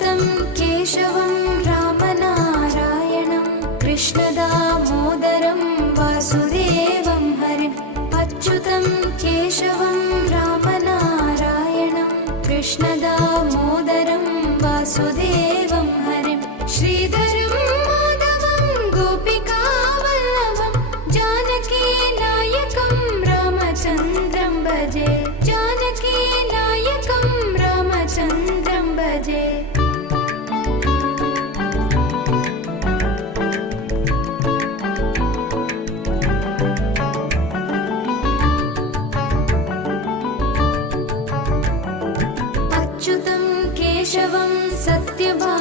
अच्युतं केशवं रामनारायणं कृष्णदामोदरं वासुदेवं हरिम् अच्युतं केशवं रामनारायणं कृष्णदामोदरं वासुदेवं हरिम् श्रीधरं माधवं गोपिकावल्लभं जानकीनायकं रामचन्द्रं भजे जानकीनायकं रामचन्द्रं भजे अच्युतं केशवं सत्यभामां